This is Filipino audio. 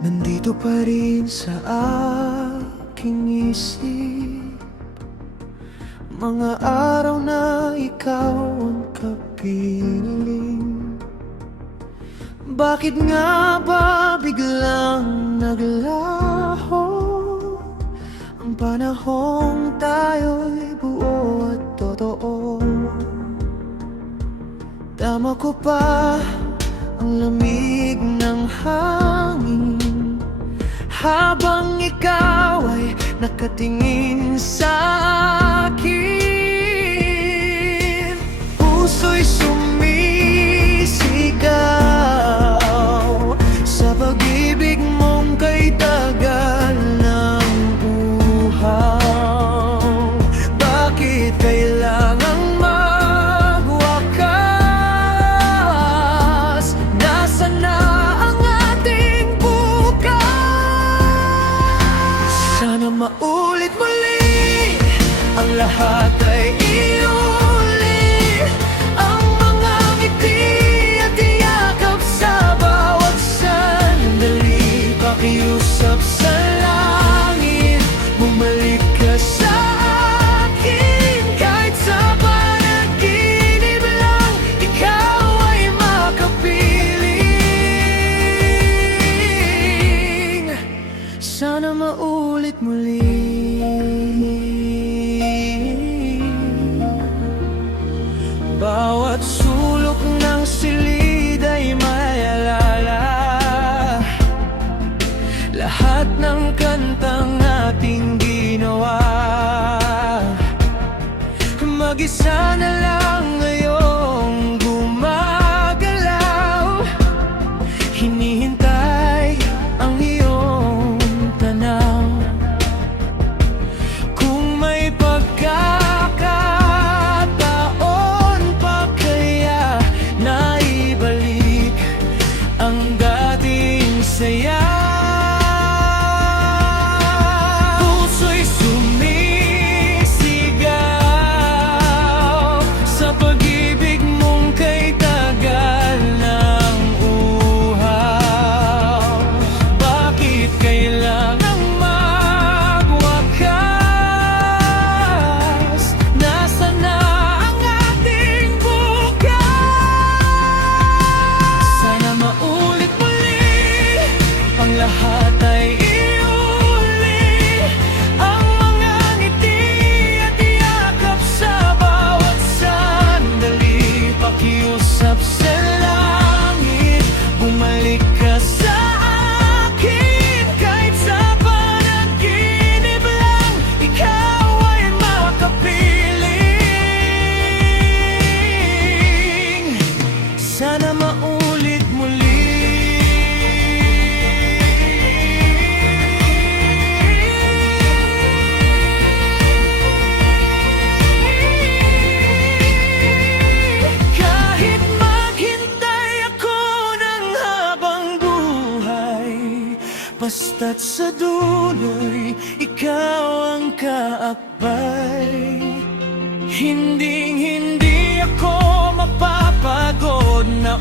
nandito pa rin sa aking isip. Mga araw na ikaw ang kapiling. Bakit nga ba biglang naglaho ang panahong tayo'y buo at totoo? Tama ko pa ang lamig ng hangin habang ikaw ay nakatingin sa akin. Puso'y sumisigaw sa pag-ibig mong kay tagal ng uhaw. Bakit kailangang magwakas? Nasaan na ang ating bukas? Sana maulit muli ang lahat ay iuli, ang mga ngiti at yakap sa bawat sandali. Pakiusap sa langit, bumalik ka sa akin. Kahit sa panaginip lang, ikaw ay makapiling. Sana maulit muli. Bawat sulok ng silid ay may alala, lahat ng kantang ating ginawa. Mag-isa na lang ngayong gumagalaw, hinihintay ang iyong tanaw. Kung may pagkakataon pa kaya naibalik ang dating saya. Puso'y sumisigaw sa pag-ibig mong kay tagal ng uhaw. Bakit kailangang magwakas? Nasaan na ang ating bukas? Sana maulit muli ang lahat ay iuli, ang mga ngiti at yakap sa bawat sandali. Pakiusap sa langit, bumalik ka sa akin. Kahit sa panaginip lang, ikaw ay makapiling. Sana maulit muli. Kahit maghintay ako ng habang buhay, basta't sa dulo'y ikaw ang kaakbay. Hindi ako mapapagod na